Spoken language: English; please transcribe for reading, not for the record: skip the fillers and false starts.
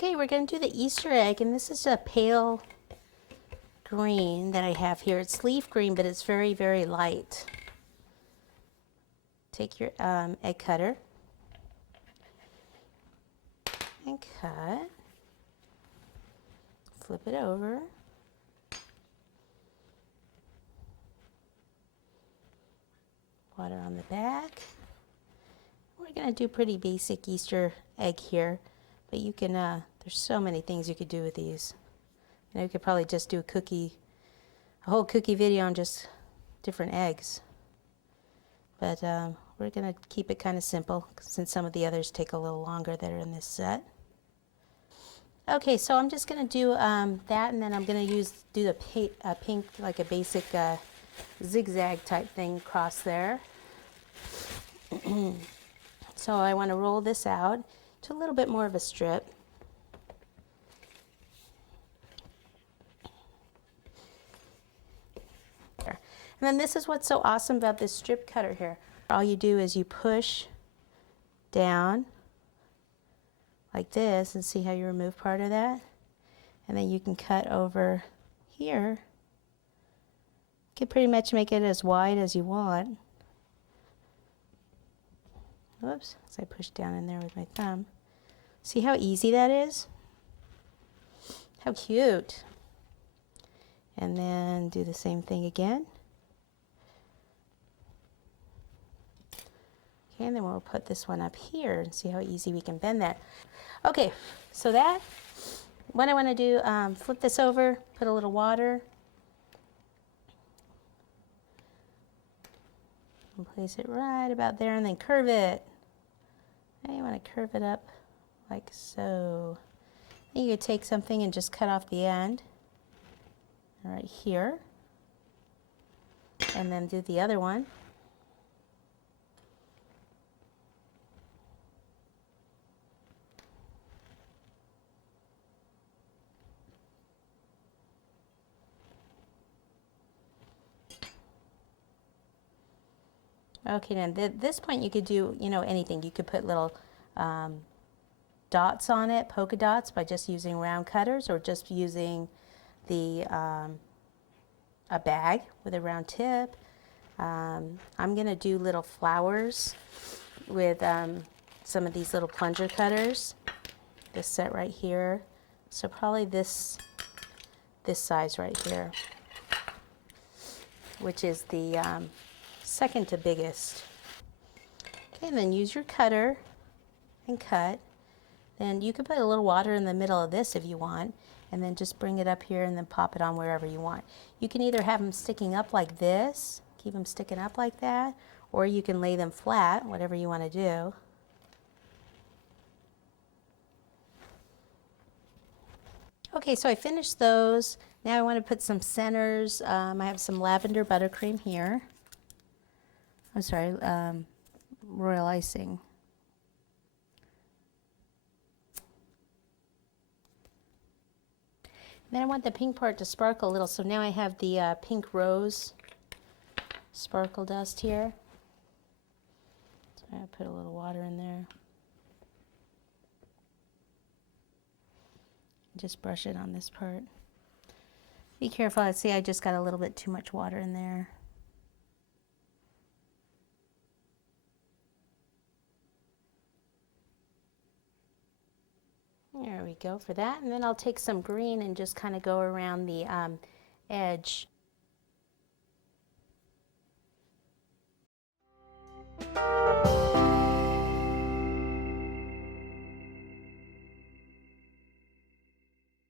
Okay, we're going to do the Easter egg, and this is a pale green that I have here. It's leaf green, but it's very, very light. Take your egg cutter and cut. Flip it over. Water on the back. We're going to do pretty basic Easter egg here, but you can, there's so many things you could do with these. You know, you could probably just do a whole cookie video on just different eggs. But we're going to keep it kind of simple since some of the others take a little longer that are in this set. Okay, so I'm just going to do that, and then I'm going to do the pink, like a basic zigzag type thing across there. So I want to roll this out to a little bit more of a strip. And then this is what's so awesome about this strip cutter here. All you do is you push down like this, and see how you remove part of that? And then you can cut over here. You can pretty much make it as wide as you want. Whoops, so I pushed down in there with my thumb. See how easy that is? How cute. And then do the same thing again. Okay, and then we'll put this one up here and see how easy we can bend that. Okay, so what I want to do, flip this over, put a little water, and place it right about there, and then curve it. Now you want to curve it up like so. Then you could take something and just cut off the end right here, and then do the other one. Okay, now at this point you could do, you know, anything. You could put little dots on it, polka dots, by just using round cutters, or just using the a bag with a round tip. I'm gonna do little flowers with some of these little plunger cutters. This set right here. So probably this size right here, which is the second to biggest. Okay, and then use your cutter and cut. Then you can put a little water in the middle of this if you want, and then just bring it up here and then pop it on wherever you want. You can either have them sticking up like this, keep them sticking up like that, or you can lay them flat, whatever you want to do. Okay, so I finished those. Now I want to put some centers. I have some lavender buttercream here. I'm sorry, royal icing. Then I want the pink part to sparkle a little, so now I have the pink rose sparkle dust here. So I put a little water in there. Just brush it on this part. Be careful, see I just got a little bit too much water in there. There we go for that, and then I'll take some green and just kind of go around the edge